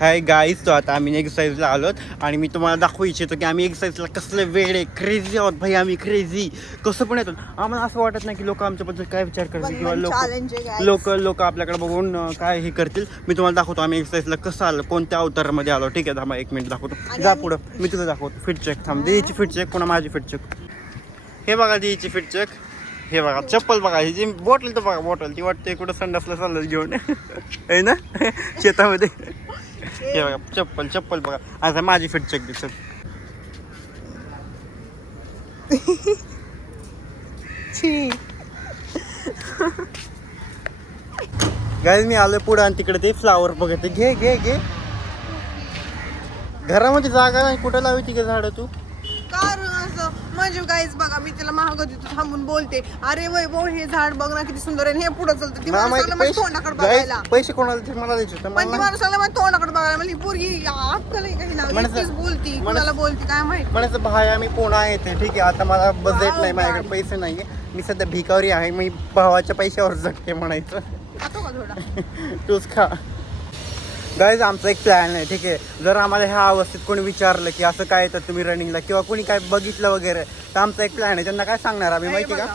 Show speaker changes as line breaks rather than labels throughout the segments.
Hi guys तो आता आम्ही एक्सरसाइजला आलोत. आणि मी तुम्हाला दाखवू इच्छितो की आम्ही एक्सरसाइजला कसले वेळ आहे क्रेझी आहोत भाई आम्ही क्रेझी कसं पण येतो. आम्हाला असं वाटत नाही की लोक आमच्याबद्दल काय विचार करतील किंवा लोक. लोक लोक आपल्याकडे बघून काय हे करतील. मी तुम्हाला दाखवतो आम्ही एक्सरसाइजला कसं आलो कोणत्या अवतारामध्ये आलो. ठीक आहे थांबा एक मिनिट दाखवतो. जा पुढं. मी तुझं दाखवतो. फिट चेक थांब. दीची फिट चेक पुन्हा माझी फिट चेक हे बघा दीची फिट चेक हे बघा चप्पल बघा ही जी बॉटल तर बघा बॉटल ती वाटते कुठं संडासला चाललं घेऊन. आहे ना? शेतामध्ये. हे बघा चप्पल चप्पल बघा. आता माझी फिट चेक दे चल गाईज मी आलोय पुढं आणि तिकडे ते फ्लावर बघते घे घे घे. घरामध्ये जागा नाही. कुठं लावी ती झाड तू?
म्हणजे गाईज बघा मी तिला महाग तिथं थांबून बोलते. अरे वय भाऊ हे झाड बघ ना किती सुंदर आहे हे पुढे चालतं. ती
मला
माणूस तोंडाकडे बघायला.
पैसे कोणाला ते मला द्यायचे होते.
पण
मला
ती माणूस माझ्या तोंडाकडे बघायला. म्हणजे पोरगी अक्कल आहे काही बोलती
म्हणत-
कुणाला बोलती काय माहीत?
म्हणायचं भाई आम्ही पुन्हा येते ठीक आहे आता मला बजेट नाही माझ्याकडे. पैसे नाही मी सध्या भिकावरी आहे मी भावाच्या पैशावर जगते म्हणायचं.
खातो का थोडा?
तूच खा. गाईज आमचा एक प्लॅन आहे ठीक आहे? जर आम्हाला ह्या अवस्थेत कोणी विचारलं की असं काय तर तुम्ही रनिंगला किंवा कोणी काय बघितलं वगैरे तर आमचा एक प्लॅन आहे. त्यांना काय सांगणार आम्ही माहिती का.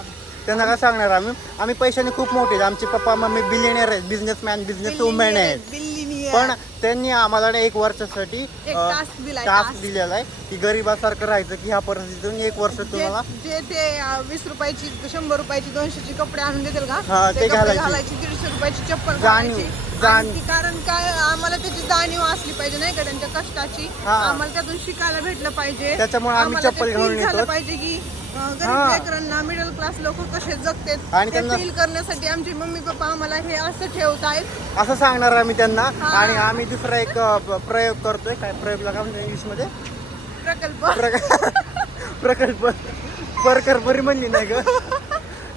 त्यांना काय सांगणार आम्ही? आम्ही पैशाने खूप मोठे आहेत. आमचे पप्पा मम्मी बिलियनियर आहेत. बिझनेसमॅन बिझनेस वुमेन आहेत. पण त्यांनी आम्हाला ना एक वर्षासाठी टास्क. दिलेला आहे की गरीबासारखं राहायचं की ह्या परिस्थितीतून एक वर्ष तुम्हाला
जे ते वीस रुपयाची शंभर रुपयाची दोनशेची कपडे आणून देतील का?
हा, ते. घालायची.
दीडशे रुपयाची चप्पल
जाणीव,
ती कारण काय आम्हाला त्याची जाणीव असली पाहिजे नाही का त्यांच्या कष्टाची?
हा.
आम्हाला त्यातून शिकायला भेटलं पाहिजे.
त्याच्यामुळे आम्ही
आम्हाला ते
चप्पल घेऊन
feel झालं
येतो.
पाहिजे की अं, गरीब. लेकरांना मिडल क्लास लोक कसे जगतात
आणि त्यांना-
फील करण्यासाठी आमचे मम्मी पप्पा आम्हाला हे असं ठेवतायत.
असं सांगणार आम्ही त्यांना. आणि आम्ही दुसरा एक अ, प्रयोग करतोय. काय प्रयोग लागा म्हणजे इंग्लिशमध्ये
प्रकल्प.
प्रक- प्रकल्प. परकर म्हणली नाही ग.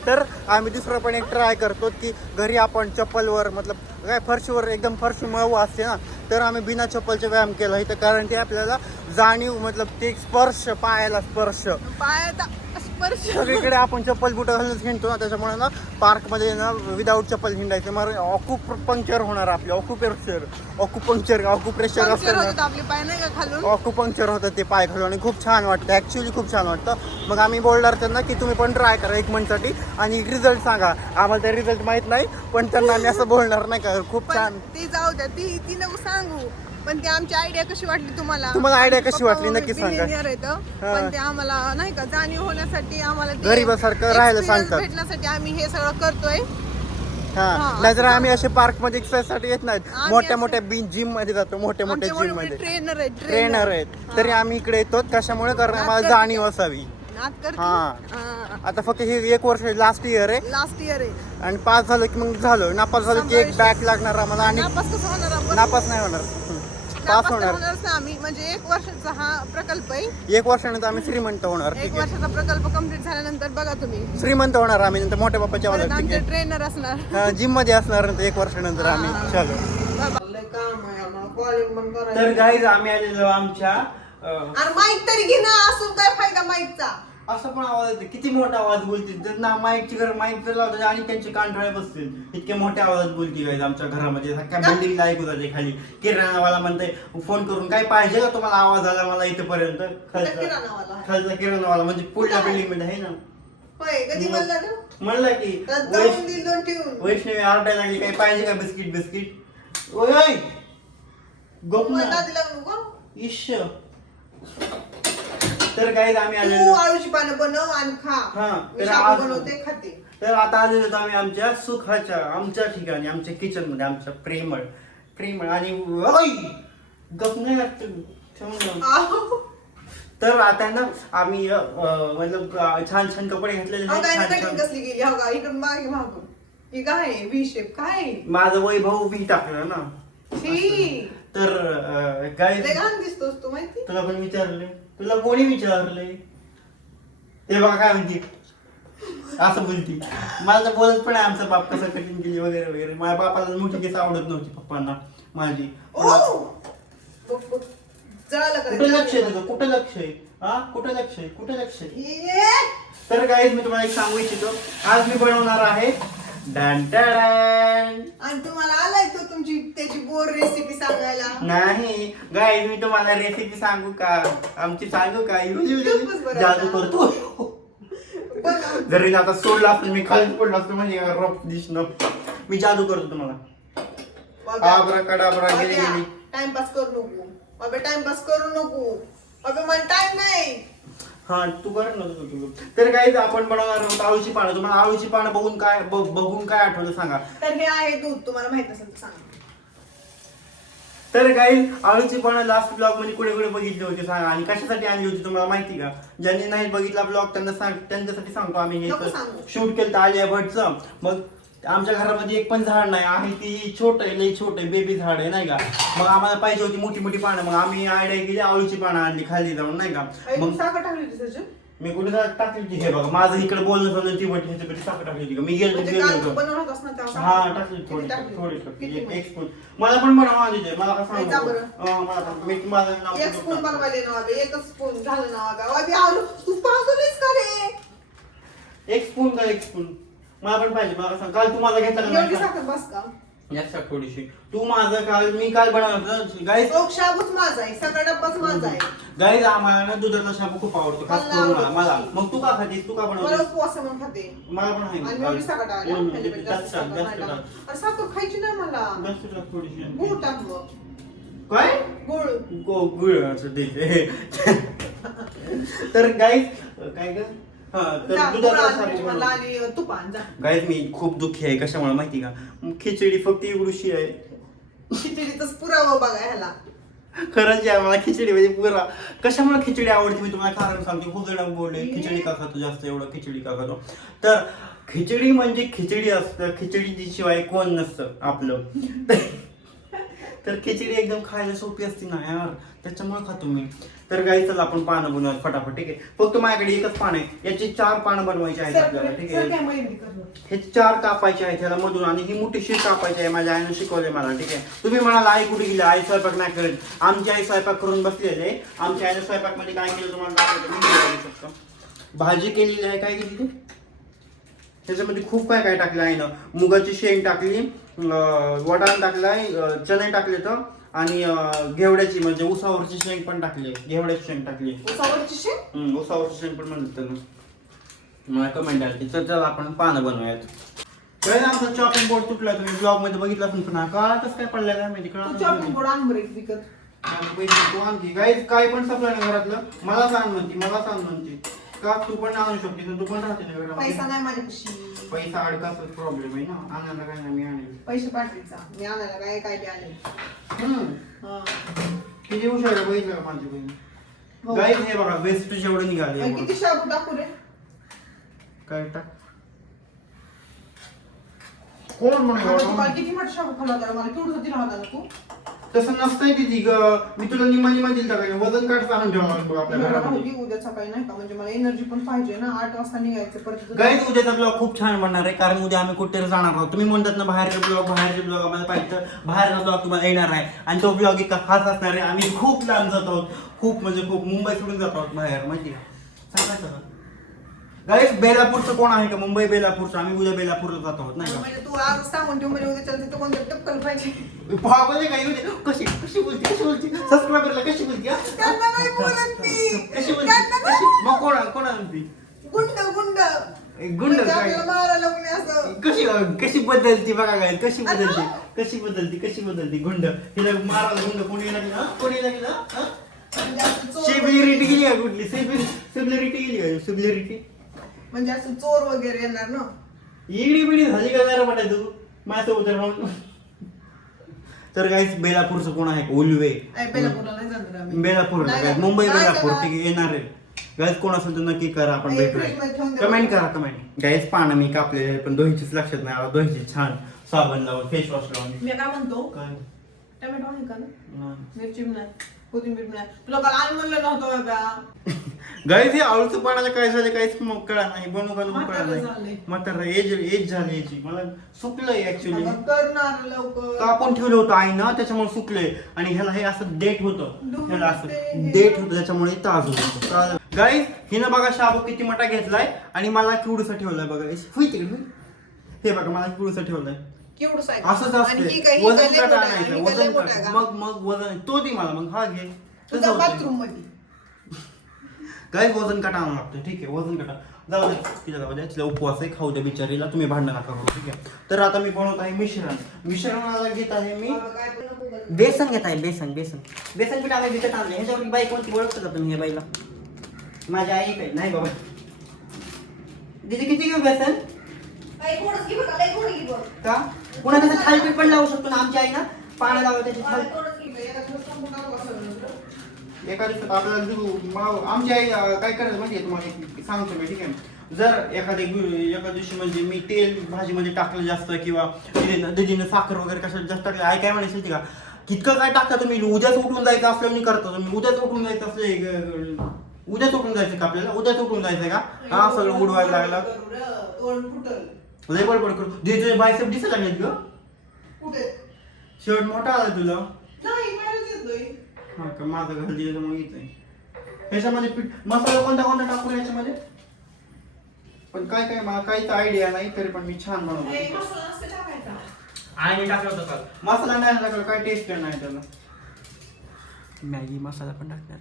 तर आम्ही दुसरं पण एक ट्राय करतो की घरी आपण चप्पलवर मतलब काय फरशीवर एकदम फरशी मळवू असते ना तर आम्ही बिना चप्पलचे व्यायाम केला इथं. कारण ते आपल्याला जाणीव मतलब ते स्पर्श पायाला स्पर्श.
पायाचा स्पर्श
सगळीकडे आपण चप्पल बुटं घालून हिंडतो ना त्याच्यामुळे ना पार्कमध्ये ना विदाऊट चप्पल हिंडायचं. मग ऑक्युप पंक्चर होणार आपले ऑक्युपेक्चर ऑक्युपंक्चर ऑक्युप्रेशर
पंक्चर
असतं ऑक्युपंक्चर होतं ते पाय घालून आणि खूप छान वाटतं ॲक्च्युली खूप छान वाटतं. मग आम्ही बोलणार त्यांना की तुम्ही पण ट्राय करा एक मंथसाठी आणि रिझल्ट सांगा. आम्हाला ते रिझल्ट माहीत नाही पण त्यांना आम्ही असं बोलणार नाही का खूप छान.
ती जाऊ द्या ती ती नको सांगू. पण ती आमची आयडिया कशी वाटली तुम्हाला?
तुम्हाला idea
आमचे
कशी
पप्पा
वाटली? नक्की सांगा.
billionaire आहेत. पण ते आम्हाला नाही का जाणीव होण्यासाठी आम्हाला ते
गरिबासारखं राहायला
experience
सांगतात.
भेटण्यासाठी आम्ही हे सगळं करतोय.
हा.
हा,
नाहीतर
असं
आम्ही असे पार्कमध्ये एक्सरसाइजसाठी येत नाहीत.
आम्ही
मोठ्या
असं-
मोठ्या बिन जिममध्ये जातो मोठ्या मोठ्या जिम
मोठे
मध्ये.
ट्रेनर आहेत
ट्रेनर आहेत. तरी आम्ही इकडे येतो कशामुळे? कारण आम्हाला. जाणीव असावी.
नाद
हा.
करते
आता फक्त हे एक वर्ष लास्ट इयर आहे.
लास्ट इयर आहे.
आणि पास झालं की मग झालं. नापास झालं की एक बॅक लागणार आम्हाला आणि
नापास कसं होणार आपण?
नापास नाही होणार. पास होणार.
होणारच ना आम्ही म्हणजे एक वर्षाचा हा प्रकल्प आहे.
एक वर्षानंतर आम्ही श्रीमंत होणार
एक
ठीक आहे.
वर्षाचा प्रकल्प कंप्लीट झाल्यानंतर बघा तुम्ही.
श्रीमंत होणार आम्ही नंतर मोठ्या बाप्पाच्या
परत
वाला ठीक
आमचे ट्रेनर असणार.
आहे जिममध्ये असणार नंतर एक वर्षानंतर आम्ही चलो
कॉलिंग पण
तर गाईज आम्ही आलेलो आमच्या अं,
अरे माईक तरी घे ना असून काय फायदा माईकचा
असं पण आवाज येतो. किती मोठा आवाज बोलतील? तर ना माईकची घर माईक तर लावतात आणि त्यांचे कानठाळे बसतील. इतके मोठ्या आवाजात बोलती गाईज आमच्या घरामध्ये. सख्या बिल्डिंगला ऐकू जाते खाली. किराणावाला म्हणते फोन करून काय पाहिजे का तुम्हाला? आवाज आला मला इथपर्यंत. खालचा. खालचा किराणावाला. म्हणजे पुढल्या?
बिल्डिंगमध्ये आहे
ना.
कधी म्हणलं ना
म्हणलं की वैष्णवी आरडायला लागली काय पाहिजे का बिस्किट बिस्किट? ओय गप इश तर गाईज आम्ही
तू
आलेलो.
आळूची पानं बनव आणि खा.
हा,
मी
तर
शाबू
आज-
बनवते खाते.
तर आता आलेलो होतो आम्ही आमच्या सुखाच्या आमच्या ठिकाणी आमच्या किचनमध्ये आमच्या प्रेमळ प्रेमळ आणि ओय! गप नाही लागत. ठेवून जाऊ.
आहो.
तर आता ना आम्ही अ, अ, मतलब अ, छान छान कपडे घातलेले
अहो, काय
आहेत,
ना
छान
कटिंग
छान.
कसली गेली. हो का इकडून मागे मागून. ही काय? व्ही शेप काय? आहे?
माझं वैभव बी टाकलं ना.
छी.
काय?
लय घाण दिसतोस तू माहिती?
तुला पण विचारले तुला कोणी विचारले ते बघा काय म्हणते. असं बोलती. मला तर बोलत पण आहे आमचा बाप कसं कटिंग केली वगैरे वगैरे. माझ्या बापाला मोठी केस आवडत नव्हती पप्पांना माझी.
ओ! बघ, बघ. जळालं का रे?
कुठे लक्ष आहे तुझं? कुठे लक्ष आहे? हा? कुठे लक्ष आहे? कुठे लक्ष आहे. तर गाईज मी तुम्हाला एक सांगू इच्छितो. आज मी बनवणार आहे डन डन.
आणि तुम्हाला आलाय तो तुमची त्याची बोर रेसिपी सांगायला.
नाही. गाय मी तुम्हाला रेसिपी सांगू का? आमची सांगू का? यु- यु- यु-
खूपच बरं
जादू
आता.
करतो.
बघा.
जरी आता सोडला असतो मी खाली पडलो असतो म्हणजे रफ दिसणं. मी जादू करतो तुम्हाला. आबरा कडाबरा गेली. गेली.
टाइमपास करू नको. अबे टाइमपास करू नको. अबे मला टाइम नाही.
हा तू कर तू-. तर काही आपण बनवणार आहोत आळूची पानं तुम्हाला आळूची पानं बघून काय ब- बघून काय आठवलं सांगा.
तर हे आहे दूध तुम्हाला माहीत असेल तर सांगा.
तर काही आळूची पानं लास्ट ब्लॉगमध्ये कुठे कुठे बघितली होती सांगा. आणि कशासाठी आणली होती तुम्हाला माहिती का? ज्यांनी नाही बघितला ब्लॉग त्यांना सांग त्यांच्यासाठी सांगतो आम्ही हे
नको सांगू.
शूट केलं आलिया भटचं. मग आमच्या घरामध्ये एक पण झाड नाही. आहे ती छोट आहे लई छोट आहे बेबी झाड आहे नाही का? मग आम्हाला पाहिजे होती मोठी मोठी पानं. मग आम्ही आयडिया केली आळूची पानं आणली खाली जाऊन नाही का? मग
साखर टाकली होती त्याच्यात?
मी कुठे टाकली होती? हे बघा माझं इकडे बोलणं झालं ती वाटली ह्याच्याकडे साखर टाकली होती का? मी गेलो
म्हणजे
गेलो
काल तू
होतो. हा टाकली थोडी
टाकली?
थोडी टाकली
किती
एक-? एक स्पून मला पण बनवा दिले मला का
नाही, जा
सांगू मला मी माझं नाव
एक स्पून बनवायले ना एकच स्पून झालं ना अबे अबे आलू तू पागलच का रे?
एक स्पून का एक स्पून मला पण पाहिजे मला सांग. काल तू माझा घेतला का
एवढी
नाही? का?
साखर बस का?
यात टाक थोडीशी. तू माझं काल मी काल बनवलं गाईस
ओक शाबूच माझा आहे. सगळा डब्बाच माझा आहे.
गाईस आम्हाला ना दुधाचा शाबू खूप आवडतो. खास
मला
करून मला
आवडतो.
मला. मग तू का खातीस तू का
मला उपवास म्हणून खाते.
मला पण आहे
आणि एवढी साखर
हम्म,
जास्त
जास्त टाक,
साखर
जास्त
नाही
टाक.
टाकत. अरे साखर खायची नाही मला.
जास्त टाक थोडीशी.
गुळ टाक मग
काय?
गुळ.
गो गुळ. असं ठीक आहे तर गाईस काय ग? हा तर
जा, गुळ
दुधाचा
आण
शाबू
मला
बनव.
आणि तूप आण जा.
गाईस मी खूप दुःखी आहे कशामुळे माहिती का? खिचडी फक्त एवढीशी आहे.
खिचडीचाच पुरावा बघा ह्याला.
खरंच आहे मला खिचडी म्हणजे पुरा कशामुळे खिचडी आवडते? मी तुम्हाला कारण सांगते. खूप जण बोलले खिचडी का खातो जास्त एवढं? खिचडी का खातो? तर खिचडी म्हणजे खिचडी असतं. खिचडी शिवाय कोण नसतं आपलं. तर खिचडी एकदम खायला सोपी असते ना यार. त्याच्यामुळे खातो मी. तर गाई चला आपण पानं बनवूयात फटाफट ठीक आहे? फक्त माझ्याकडे एकच पान आहे. याची चार पानं बनवायची आहेत आपल्याला ठीक आहे? हे चार कापायचे आहेत ह्याला मधून आणि ही मोठी शीट कापायची आहे. माझ्या आईने शिकवले मला ठीक आहे? तुम्ही म्हणाल आई कुठे गेली? आई स्वयंपाक नाही करत. आमची आई स्वयंपाक करून बसलेली आहे. आमच्या आईने स्वयंपाकमध्ये काय केलं तुम्हाला दाखवतो. मी दाखवू शकतो. भाजी केलेली आहे काय केली ती त्याच्यामध्ये खूप काय काय टाकलं आहे ना? मुगाची शेंग टाकली अं, वटाण टाकलाय चणे टाकले तर आणि घेवड्याची म्हणजे उसावरची शेंग पण टाकली घेवड्याची शेंग टाकली
उसावरची शेंग?
उसावरची शेंग पण म्हणतात त्याला मला कमेंट आली तर चला आपण पानं बनवूयात. पहिला आमचा चॉपिंग बोर्ड तुटला तुम्ही ब्लॉगमध्ये बघितला असेल पुन्हा काळा कसं काय पडलाय काय माहिती कळलं
चॉपिंग बोर्ड आण बरं विकत.
आणखी काय काय पण सप्लाय ना घरातलं. मला सांग म्हणते मला सांग म्हणते. का तू पण आणू शकते तर तू पण राहते ना घरामध्ये.
पैसा नाही माझ्यापाशी
पैसा अडकाचा प्रॉब्लेम आहे ना आणायला काय नाही मी आणेल
पैसे पाठवायचा मी आणायला काय काय बी आले
हम्म.
हा.
किती हुशार आहे बघितलं का माझी बहीण
हो.
गाईज हे बघा वेस्ट जेवढं निघाले
आणि किती शाबू टाकू रे
काय टाक कोण
आता तू
म्हणे
काल किती मोठा शाबू खाल्ला होता रे? मला केवढं दिला होता ना तू
तसं नसतंय तिथे ग मी तुला निम्मा निम्मा दिल का वजन काढ आणून ठेवा बघ आपल्या
मला
घरामध्ये.
उद्या सकाळी नाही का? म्हणजे मला एनर्जी पण पाहिजे ना. आठ वाजता निघायचं परत
गाईज उद्याचा ब्लॉग खूप छान बनणार आहे. कारण उद्या आम्ही कुठेतरी जाणार आहोत. तुम्ही म्हणतात ना बाहेरचे ब्लॉग बाहेरचे ब्लॉग आम्हाला पाहिजे तर बाहेरचा ब्लॉग तुम्हाला येणार आहे. आणि तो ब्लॉग इतका खास असणार आहे. आम्ही खूप लांब जात आहोत. खूप म्हणजे खूप. मुंबई सोडून जात आहोत बाहेर. माहिती का? सांगायचं गाईज बेलापूरचं कोण आहे का? मुंबई बेलापूरचं आम्ही उद्या बेलापूरला जात आहोत नाही का?
म्हणजे तू आज सांगून ठेव म्हणजे उद्या चलते तर कोणतं टपकल पाहिजे?
पागल आहे का? येऊ दे. कशी? कशी बोलते? कशी बोलते? सबस्क्रायबरला कशी बोलते हा?
त्यांना नाही बोलत ती
कशी बोलते?
त्यांना नाही-
कशी? मग कोणा कोणा म्हणते?
गुंड गुंड.
गुंड
म्हणजे
काय?
आपल्याला मारायला कोणी असं.
कशी कशी बदलती बघा काय कशी बदलते? कशी बदलती? कशी बदलती? गुंड. तिला मारायला गुंड. कोणी लागली ना कोणी लागली ना
म्हणजे असं चोर
सिबिलिरिटी गेली का कुठली? सिबिलिरिटी गेली का? सिबिलिरिटी
म्हणजे असं चोर वगैरे येणार ना?
इडी बिडी झाली का जरा वाटत? तू माझ्यासोबत राहून तर काहीच बेलापूरचं कोण आहे? उलवे.
बेलापूरला नाही जाणार आम्ही.
बेलापूर
नाही
guys,
जाणार.
मुंबई
नाही
बेलापूर
जाणार.
ठीक आहे येणार आहे. गाईज कोण असेल तर नक्की करा आपण
नाही,
भेटूया.
द्या.
कमेंट करा कमेंट गाईज पानं मी कापलेले आहे, पण दोहीचीच लक्षात नाही आलं. दोहीची छान. साबण लावून फेस वॉश लावून.
मी काय म्हणतो?
काय?
टोमॅटो आहे का? ना
नाही.
मिरची नाही कोथिंबीर नाही तुला काल आण म्हणलं नव्हतं बाबा
गाईज हे आवडतं पाण्याला काय झालं? काहीच मग कळा नाही. बनू नको कळा नाही. म्हातारं एज एज झाली याची. मला सुकलंय ऍक्च्युली
अगं, करणार लवकर.
कापून ठेवलं होतं आईनं त्याच्यामुळे सुकले आणि ह्याला हे असं डेट होतं. ह्याला असं डेट होतं त्याच्यामुळे ताज होतं. गाईज हिनं बघा शाबू किती मोठा घेतलाय आणि मला केवढूसा ठेवलाय बघा. होई तिकडे. हे बघा मला पुढचं ठेवलंय. असंच असते वजन? मग मग वजन तो दे मला. मग हा घे.
बाथरूममध्ये.
काय वजन काटा आणावं लागतं ठीक आहे वजन काटा. जाऊ दे तिला जाऊ द्या तिला उपवास आहे खाऊ द्या बिचारीला तुम्ही भांडण नका करू ठीक आहे. तर आता मी बनवत आहे मिश्रण. मिश्रणाला घेत आहे मी. बेसन घेत आहे बेसन बेसन. बेसन पीठ आम्ही विकत आणले ह्याच्यावर बाई कोणती ओळखतं का तुम्ही बाईला? माझ्या आई काही नाही बाबा. दीदी किती घेऊ बेसन. का? पुन्हा त्याचं थालीपीठ पण लावू शकतो ना आमची आई ना पाण्या लावा त्याची थाली
थोडंच घे बघ, एका दिवसात संपून टाकू असं नंतर.
एका दिवसात आपल्याला जो माव- आमची आई अं, काय करायचं माहिती तुम्हाला? एक सांगतो मी ठीक आहे जर एखाद्या गु- एका दिवशी म्हणजे मी तेल भाजीमध्ये टाकलं जास्त किंवा दीदीनं दीदीनं साखर वगैरे कशाला जास्त टाकलं आई काय म्हणायची माहिती का? कितकं काय टाकता तुम्ही? उद्याच उठून जायचं असलं मी करतो. तुम्ही उद्याच उठून जायचं असलं एक- उद्याच उठून जायचं का आपल्याला? उद्याच उठून जायचं का? हा सगळं उडवायला लागला.
तोंड फुटल.
लय बडबड करू. दीदी बायसेप दिसत लागलेत ग.
कुठे?
शर्ट मोठा आला तुला. हा का माझं घर दिलं मग येत ह्याच्यामध्ये पीठ मसाला कोणता कोणता टाकू याच्यामध्ये पण काय काय मला काहीच आयडिया नाही तरी पण मी छान
हे
बनवतो
टाकायचा.
आईने टाकलं होतं काल. मसाला नाही टाकला काय टेस्ट नाही त्याला? मॅगी मसाला पण टाकणार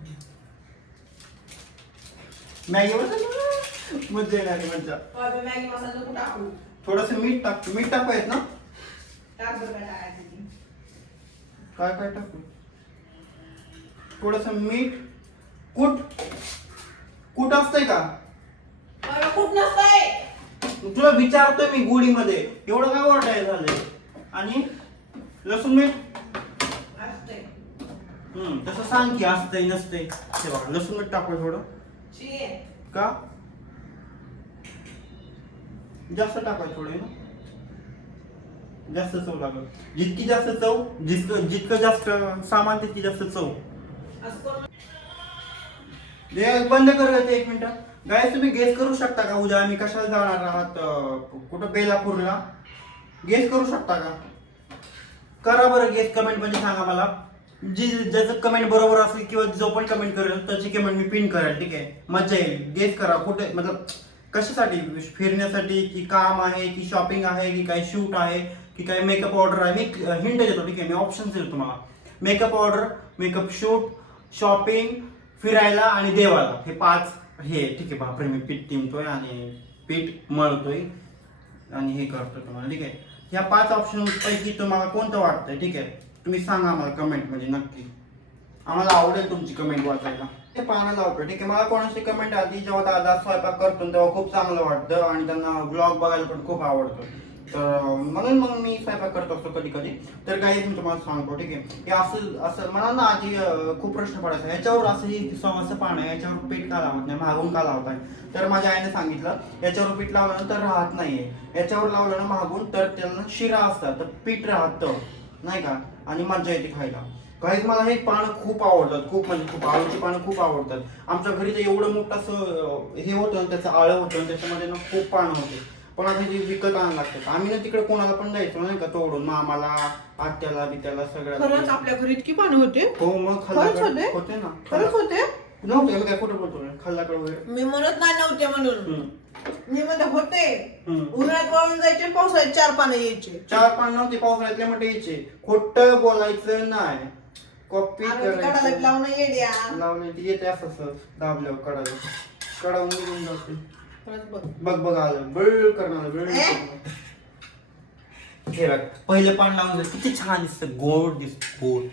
मॅगीवर मज्जा येणार आहे मज्जा.
बाबा, मॅगी मसाला नको टाकू.
थोडस मीठ टाक मीठ टाकायत ना?
टाक बरं काय टाकायचं.
काय काय टाकू? थोडस मीठ कूट. कूट असतंय का?
कुठं नसतंय.
तुला विचारतोय मी गुढीमध्ये. एवढं काय ओरडाय झालंय? आणि लसूण मीठ?
असतंय.
हम्म तसं सांग की असतंय नसतंय. हे बघा लसूण मीठ टाकू थोडं.
शी.
का? जास्त टाकायचं थोडे ना? जास्त चव लागल. जितकी जास्त चव जितकं जितकं जास्त सामान तितकी जास्त चव.
बंद करू
हे ते एक मिनिट. गाय तुम्ही गेस करू शकता का उद्या आम्ही कशाला जाणार आहात अं, कुठं बेलापूरला? गेस करू शकता का? करा बरं गेस कमेंट म्हणजे सांगा मला. जी ज्याचं कमेंट बरोबर असेल किंवा जो पण कमेंट करेल त्याची कमेंट मी पिन करेल ठीक आहे? मजा येईल. गेस करा. कुठे मतलब कशासाठी? फिरण्यासाठी की काम आहे की शॉपिंग आहे की काय शूट आहे की काय मेकअप ऑर्डर आहे? मी हिंट देतो ठीक आहे? मी ऑप्शन देतो तुम्हाला. Makeup order makeup shoot shopping फिरायला आणि देवाला. हे पाच हे ठीक आहे बापरे मी पीठ टिमतोय आणि पीठ मळतोय. आणि हे करतो तुम्हाला ठीक आहे. ह्या पाच ऑप्शन पैकी तुम्हाला कोणतं वाटतंय ठीक आहे? तुम्ही सांगा आम्हाला कमेंट म्हणजे नक्की. आम्हाला आवडेल तुमची कमेंट वाचायला. ते पाहणं लावतो ठीक आहे. मला कोणाची कमेंट आली जेव्हा दादा स्वयंपाक करतो तेव्हा खूप चांगलं वाटतं आणि त्यांना ब्लॉग बघायला पण खूप आवडतं. तर म्हणून मग मी स्वयंपाक करत असतो कधी कधी तर काही मी तुम्हाला सांगतो ठीक आहे? हे असं असं मला ना आधी खूप प्रश्न पडायचा. याच्यावर असं ही असं पाणी आहे. याच्यावर पीठ का लावत नाही? मागून का लावताय तर माझ्या आईने सांगितलं याच्यावर पीठ लावलं तर राहत नाहीये. याच्यावर लावलं ना मागून तर त्याला शिरा असतात. तर पीठ राहतं. नाही का? आणि मज्जा येते खायला. काहीच मला हे पानं खूप आवडतात. खूप म्हणजे खूप आळूची पानं खूप आवडतात. आमच्या घरी तर एवढं मोठं असं हे होतं त्याचं आळं होतं त्याच्यामध्ये ना खूप पानं होते. पण आता ते विकत आणायला लागतात आम्ही ना तिकडे कोणाला पण द्यायचो नाही का तोडून मामाला आत्याला बित्याला
खरंच
सगळ्या
आपल्या घरी इतकी पानं होते?
हो मग
खरंच
खाल्लाकडे
होते?
होते ना.
खरंच होते?
नव्हते मी काय कुठं बोलतो मी? खाल्लाकडे वगैरे.
मी म्हणत नाही नव्हते म्हणून.
हम्म.
मी म्हणते होते.
हम्म.
उन्हाळ्यात वाळून जायचे पावसाळ्यात चार पानं यायचे.
चार पान नव्हते पावसाळ्यातले म्हणते यायचे. खोट बोलायचं नाही. कॉपी
काढायला
करायचं.
लावणं येड्या.
लावले ती येते असं असं दाबल्यावर कडायला कडावून निघून जाते.
बघ.
बघ बघ आलं बळ करणार बळ. हे बघ पहिलं पान लावून किती छान दिसतं. गोड दिसत. गोड.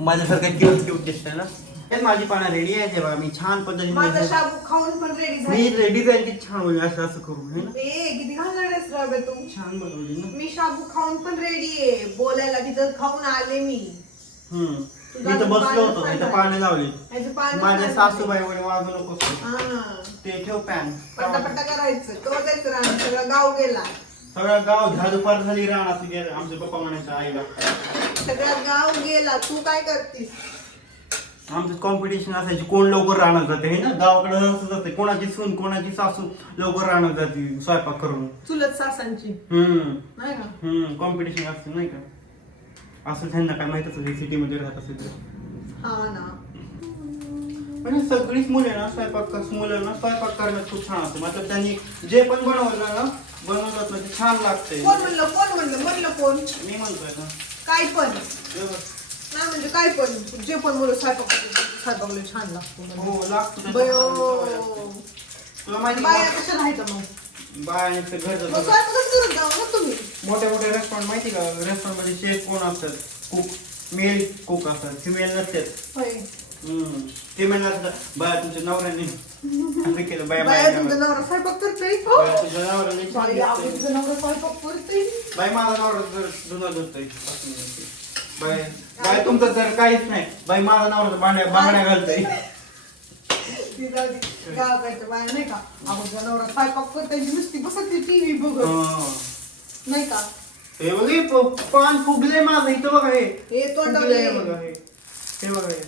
माझ्यासारखं क्यूट क्यूट दिसतं ना. हे माझी पानं रेडी आहे हे बघा मी छान
माझा
पद्धतीने
शाबू खाऊन पण रेडी
मी
झाली.
डिझाईन किती छान होईल असं असं करून है ना?
ए किती घालणार आहेस राव तू.
छान बनवली ना.
मी शाबू खाऊन पण रेडी आहे. बोलायला तिथं खाऊन आले मी.
हम्म. मी तर बसलो होतो इथं पानं लावली.
ह्याचे पानं
माझ्या वडील वाजू नकोस
हा.
ते ठेव पॅन.
पट्टा पट्टा करायचं. कवा जायचं राहणार सगळं गाव गेला.
सगळं गाव दहा दुपार झाली राहणार गेलं आमचे पप्पा म्हणायचं आईला.
सगळा गाव गेला. तू काय करतीस?
आमचं कॉम्पिटिशन असायची कोण लवकर राहणार जाते हे ना? गावाकडे असंच असते कोणाची सून कोणाची सासू लवकर राहणार जाते स्वयंपाक करून.
चुलत सासांची.
हम्म.
नाही का?
हम्म कॉम्पिटिशन असते नाही का? असं त्यांना काय माहीत असेल सिटी मध्ये राहत असेल तर.
हा ना.
हे सगळीच मुले ना स्वयंपाक मुलं ना स्वयंपाक करण्यात खूप छान असते. मतलब त्यांनी जे पण बनवलं ना बनवतात ना ते छान लागतंय.
कोण म्हणलं कोण म्हणलं म्हणलं कोण?
मी म्हणतोय ना.
काय पण.
हे बघ.
नाही म्हणजे काय पण जे पण बोलू स्वयंपाक स्वयंपाक लय छान लागतो. म्हणजे.
हो लागतो.
बयो.
तुला माहिती
बाया
का?
कशा राहायचं मग?
बाय घरचं
मग
सगळं.
स्वयंपाकच करत जाऊ ना तुम्ही.
मोठ्या मोठ्या रेस्टॉरंट माहिती का? रेस्टॉरंटमध्ये शेफ कोण असतात? कुक मेल कुक असतात. फिमेल नसतात.
होय.
फिमेल नसतात बाया तुमच्या नवऱ्याने असं केलं बाया
बाया
बाया
तुमचा नवरा स्वयंपाक करतोय? हो.
बाया तुझ्या नवऱ्याने छान
बाई, अहो,
दिसतंय.
तुझा नवरा स्वयंपाक करतोय.
बाई माझा नवरा धुणं धुतोय. बाय बाय तुमचं तर काहीच नाही. बाई माझा नवरा तर बांगड्या बांगड्या घालतोय.
ती जाऊ दे. गावाकडच्या बाया नाही का? नवरा स्वयंपाक करतोय ती नुसती बसत टीव्ही बघत.
हं.
नाही का?
हे बघ हे प- पान फुगले माझं इथं बघा हे.
हे तोंडावर
फुगलंय
ये.
बघा हे. हे बघा हे.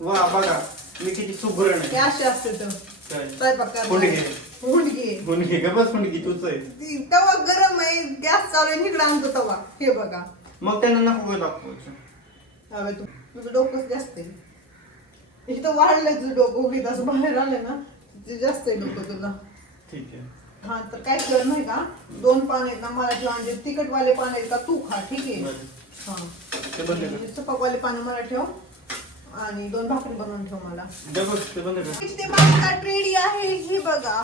वा बघा. मी किती सुगरण
हे
आहे
असे असते तर.
काय?
स्वयंपाक. करताना हुंडगे
गुणगी का बस गुणगी तूच आहे.
ती तवा गरम आहे गॅस चालू आहे आणतो तवा. हे बघा.
मग त्यांना नको दाखवायचं
हवे तू तुझं डोकंच जास्त आहे. इथं वाढलंय तुझं डोकं उगीत असं बाहेर आलं ना ते जास्त आहे डोकं तुझं
ठीक आहे.
हा तर काय कर नाही का दोन पान आहेत ना मराठी वांगे तिखटवाले पान आहेत का तू खा ठीक आहे. हा.
ते बंद कर.
आणि सपकवाले पानं मला ठेव आणि दोन भाकरी बनवून ठेव मला.
डबल ते बंद कर.
ते भात रेडी आहे हे बघा.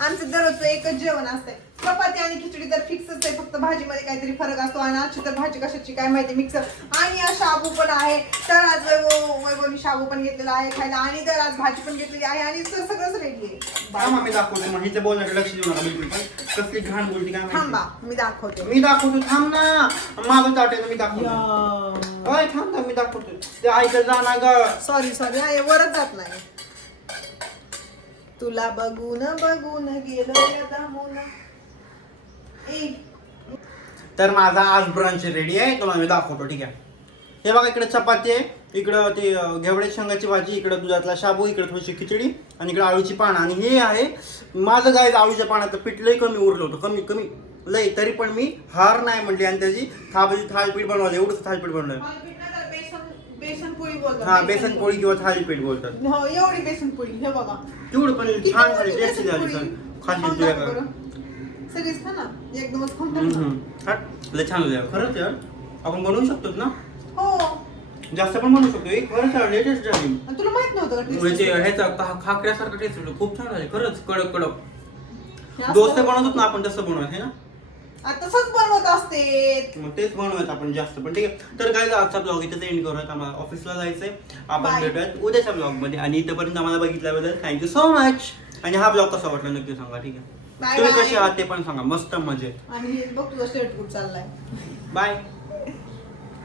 आमचं दररोजचं एकच जेवण असतंय. चपाती आणि खिचडी तर फिक्सच आहे फक्त भाजीमध्ये काहीतरी फरक असतो. आणि आजची तर भाजी कशाची काय माहिती मिक्स आणि आज शाबू पण आहे. तर आज वैभव वैभवनी शाबू पण घेतलेला आहे खायला. आणि तर आज भाजी पण घेतलेली आहे. आणि सर सगळंच रेडी आहे.
थांबा मी दाखवतो. मग हिच्या बोलण्याकडे लक्ष देऊ नका बिलकुल पण. कसली घाण बोलती काय
थांबा मी दाखवते.
मी दाखवतो थांब ना. माझं ताट आहे ना, मी दाखवतो. थांब मी दाखवतो. ते ऐकत जा ना ग.
सॉरी सॉरी आहे वरच जात नाही. तुला बघून बघून गेलो ए.
तर माझा आज ब्रंच रेडी आहे तुम्हाला मी दाखवतो ठीक आहे. हे बघा इकडे चपाती आहे इकडं ते घेवडे शेंगाची भाजी इकडं दुधातला शाबू इकडे थोडीशी खिचडी आणि इकडे आळूची पानं. आणि हे आहे माझं गाय आळूच्या पानाचं पीठ लई कमी उरलं होतं कमी कमी. लई तरी पण मी हार नाही म्हणली आणि त्याची थापची थालपीठ बनवलं एवढंच थालपीठ बनवलं
बेसन पोळी बोलतात
हा बेसन पोळी किंवा थालीपीठ बोलतात.
हो एवढी बेसन पोळी हे बघा.
तेवढं पण
किती
छान
मोठी
झाली टेस्टी
बेसन
झाली
पोळी. खाऊन दाखव
का
बरं. सगळीच खा ना एकदमच खाऊन टाक
हम्म,
ना.
हम्म. हा, लय छान झालं. खरंच यार आपण बनवू शकतो ना?
हो.
जास्त पण बनवू शकतो एक खरंच लेटेस्ट झाली.
आणि तुला माहीत नव्हतं का taste
म्हणजे? ह्याचा खा- खाकऱ्यासारखं टेस्ट खूप छान झाले. खरंच कडक कडक.
हे असं-
डोसे बनवतो ना आपण तसं बनवत आहे ना?
तसंच बनवत असते
मग तेच बनवत आपण जास्त पण ठीक आहे. तर काय आजचा ब्लॉग इथेच एंड करूयात. आम्हाला ऑफिसला जायचंय. आपण
Bye.
भेटूयात उद्याच्या ब्लॉगमध्ये. आणि इथपर्यंत आम्हाला बघितल्याबद्दल थँक्यू सो मच आणि हा ब्लॉग कसा वाटला नक्की सांगा ठीक आहे.
Bye
तुम्ही
bye.
कसे आहात ते पण सांगा. मस्त मजेत.
आणि हे बघ तुझा शर्ट कुठ चाललाय.
बाय